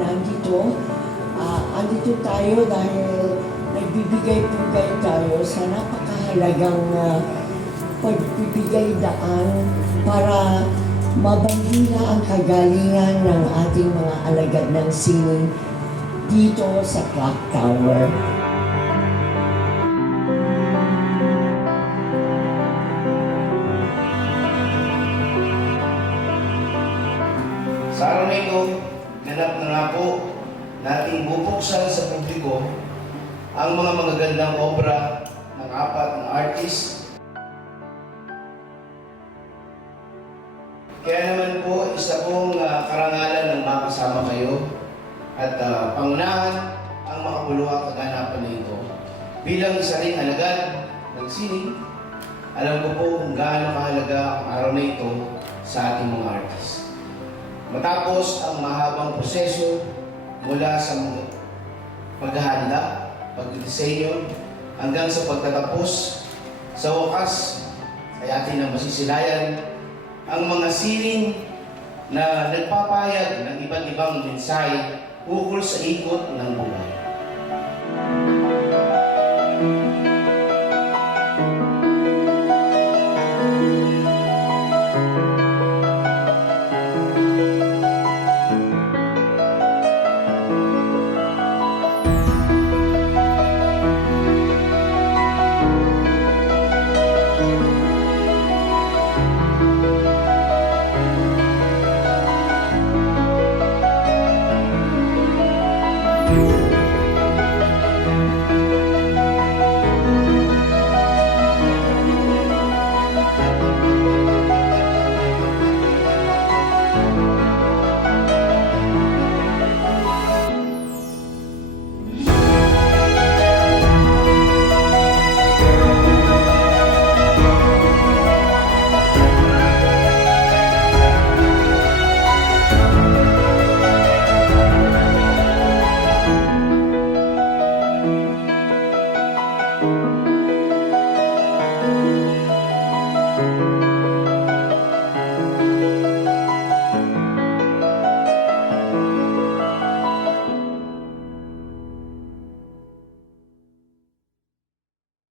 nandito. Andito tayo dahil nagbibigay-pugay tayo sa napakahalagang pagbibigay daan para mabandila ang kagalingan ng ating mga alagad ng sining dito sa Clock Tower. Sa araw na ito, ganap na nga po nating bubuksan sa publiko ang mga magagandang obra ng apat na artist. Kaya naman po, isa pong karangalan ng makasama kayo at pangunahan ang makabuluhang kaganapan na ito. Bilang isa ring alagad ng sining, alam ko po kung gaano kahalaga ang araw na ito sa ating mga artist. Matapos ang mahabang proseso mula sa paghahanda, pagdidisenyo, hanggang sa pagtatapos, sa wakas ay atin na masisilayan ang mga sining na nagpapahayag ng iba't ibang mensahe ukol sa ikot ng buhay.